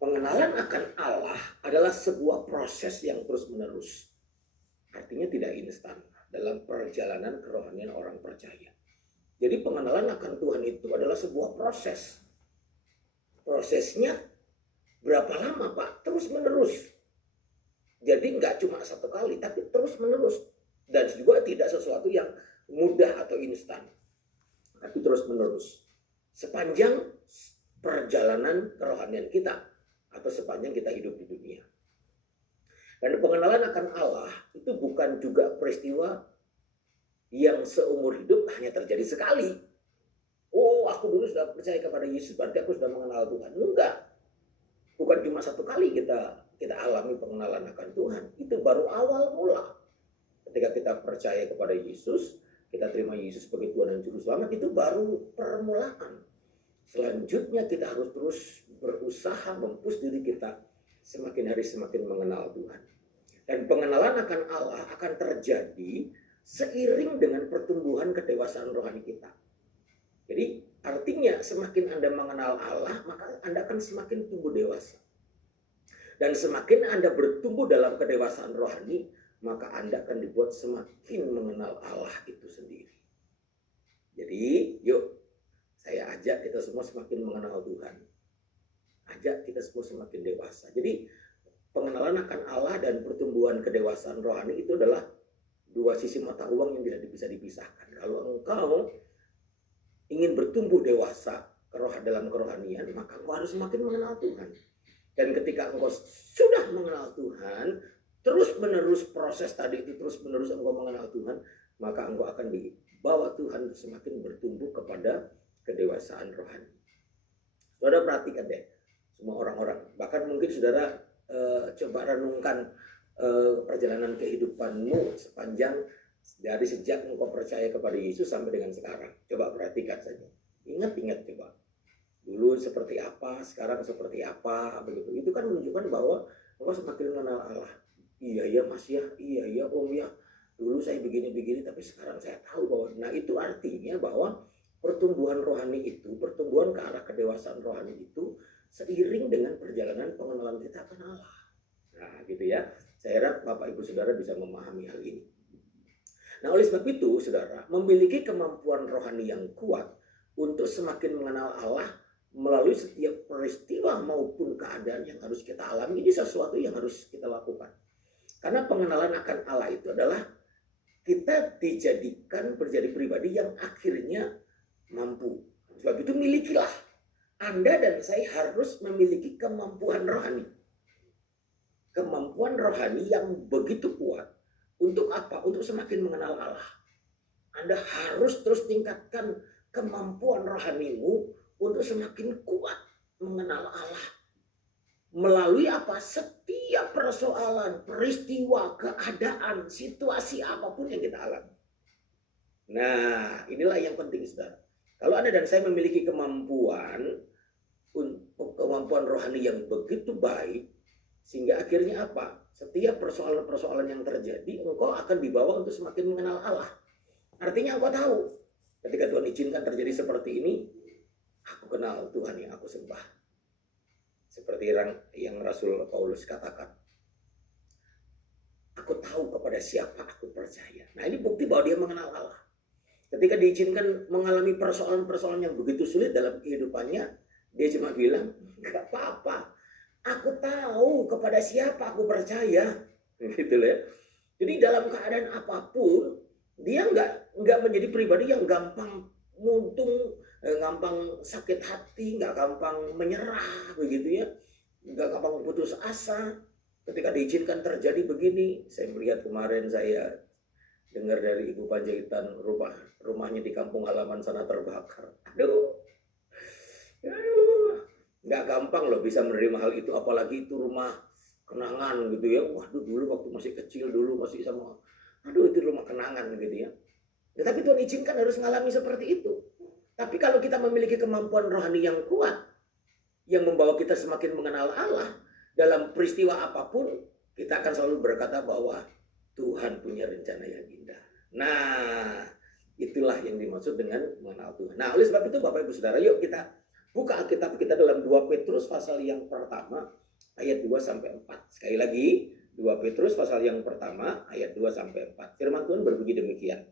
Pengenalan akan Allah adalah sebuah proses yang terus-menerus. Artinya tidak instan dalam perjalanan kerohanian orang percaya. Jadi pengenalan akan Tuhan itu adalah sebuah proses. Prosesnya berapa lama, Pak? Terus-menerus. Jadi nggak cuma satu kali, tapi terus-menerus. Dan juga tidak sesuatu yang mudah atau instan, tapi terus-menerus. Sepanjang perjalanan kerohanian kita, atau sepanjang kita hidup di dunia. Dan pengenalan akan Allah itu bukan juga peristiwa yang seumur hidup hanya terjadi sekali. Oh, aku dulu sudah percaya kepada Yesus, berarti aku sudah mengenal Tuhan. Enggak. Bukan cuma satu kali kita alami pengenalan akan Tuhan. Itu baru awal mula. Ketika kita percaya kepada Yesus, kita terima Yesus sebagai Tuhan dan Juru Selamat, itu baru permulaan. Selanjutnya kita harus terus berusaha mempush diri kita semakin hari semakin mengenal Tuhan. Dan pengenalan akan Allah akan terjadi seiring dengan pertumbuhan kedewasaan rohani kita. Jadi artinya semakin Anda mengenal Allah, maka Anda akan semakin tumbuh dewasa. Dan semakin Anda bertumbuh dalam kedewasaan rohani, maka Anda akan dibuat semakin mengenal Allah itu sendiri. Jadi yuk, saya ajak kita semua semakin mengenal Tuhan. Ajak kita semua semakin dewasa. Jadi pengenalan akan Allah dan pertumbuhan kedewasaan rohani itu adalah dua sisi mata uang yang tidak bisa dipisahkan. Kalau engkau ingin bertumbuh dewasa dalam kerohanian, maka engkau harus semakin mengenal Tuhan. Dan ketika engkau sudah mengenal Tuhan, terus menerus proses tadi itu terus menerus engkau mengenal Tuhan, maka engkau akan dibawa Tuhan semakin bertumbuh kepada kedewasaan rohani. Saudara perhatikan deh, semua orang-orang, bahkan mungkin saudara coba renungkan perjalanan kehidupanmu sepanjang dari sejak engkau percaya kepada Yesus sampai dengan sekarang. Coba perhatikan saja. Ingat-ingat coba. Dulu seperti apa, sekarang seperti apa, begitu. Itu kan menunjukkan bahwa engkau semakin mengenal Allah. Iya ya Mas ya, iya ya Om ya. Dulu saya begini-begini, tapi sekarang saya tahu bahwa, nah itu artinya bahwa pertumbuhan rohani itu, pertumbuhan ke arah kedewasaan rohani itu seiring dengan perjalanan pengenalan kita akan Allah. Nah gitu ya. Saya harap Bapak Ibu Saudara bisa memahami hal ini. Nah oleh sebab itu saudara, memiliki kemampuan rohani yang kuat untuk semakin mengenal Allah melalui setiap peristiwa maupun keadaan yang harus kita alami, ini sesuatu yang harus kita lakukan. Karena pengenalan akan Allah itu adalah kita dijadikan menjadi pribadi yang akhirnya mampu. Sebab itu milikilah. Anda dan saya harus memiliki kemampuan rohani. Kemampuan rohani yang begitu kuat. Untuk apa? Untuk semakin mengenal Allah. Anda harus terus tingkatkan kemampuan rohanimu untuk semakin kuat mengenal Allah. Melalui apa? Setiap persoalan, peristiwa, keadaan, situasi apapun yang kita alami. Nah, inilah yang penting, saudara. Kalau Anda dan saya memiliki kemampuan rohani yang begitu baik, sehingga akhirnya apa? Setiap persoalan-persoalan yang terjadi, engkau akan dibawa untuk semakin mengenal Allah. Artinya engkau tahu, ketika Tuhan izinkan terjadi seperti ini, aku kenal Tuhan yang aku sembah. Seperti yang Rasul Paulus katakan, aku tahu kepada siapa aku percaya. Nah ini bukti bahwa dia mengenal Allah. Ketika diizinkan mengalami persoalan-persoalan yang begitu sulit dalam kehidupannya, dia cuma bilang, gak apa-apa. Aku tahu kepada siapa aku percaya, gitu ya. Jadi dalam keadaan apapun, dia nggak menjadi pribadi yang gampang muntung, gampang sakit hati, nggak gampang menyerah, begitu ya, nggak gampang putus asa. Ketika diizinkan terjadi begini, saya melihat kemarin saya dengar dari Ibu Panjaitan, rumahnya di kampung halaman sana terbakar. Aduh. Nggak gampang loh bisa menerima hal itu, apalagi itu rumah kenangan gitu ya. Waduh, dulu waktu masih kecil, dulu masih sama, aduh itu rumah kenangan gitu ya. Tapi Tuhan izinkan harus mengalami seperti itu. Tapi kalau kita memiliki kemampuan rohani yang kuat, yang membawa kita semakin mengenal Allah, dalam peristiwa apapun, kita akan selalu berkata bahwa Tuhan punya rencana yang indah. Nah, itulah yang dimaksud dengan mengenal Tuhan. Nah, oleh sebab itu Bapak Ibu Saudara, yuk kita Buka Alkitab kita dalam 2 Petrus pasal yang pertama ayat 2 sampai 4. Sekali lagi, 2 Petrus pasal yang pertama ayat 2 sampai 4. Firman Tuhan berbunyi demikian.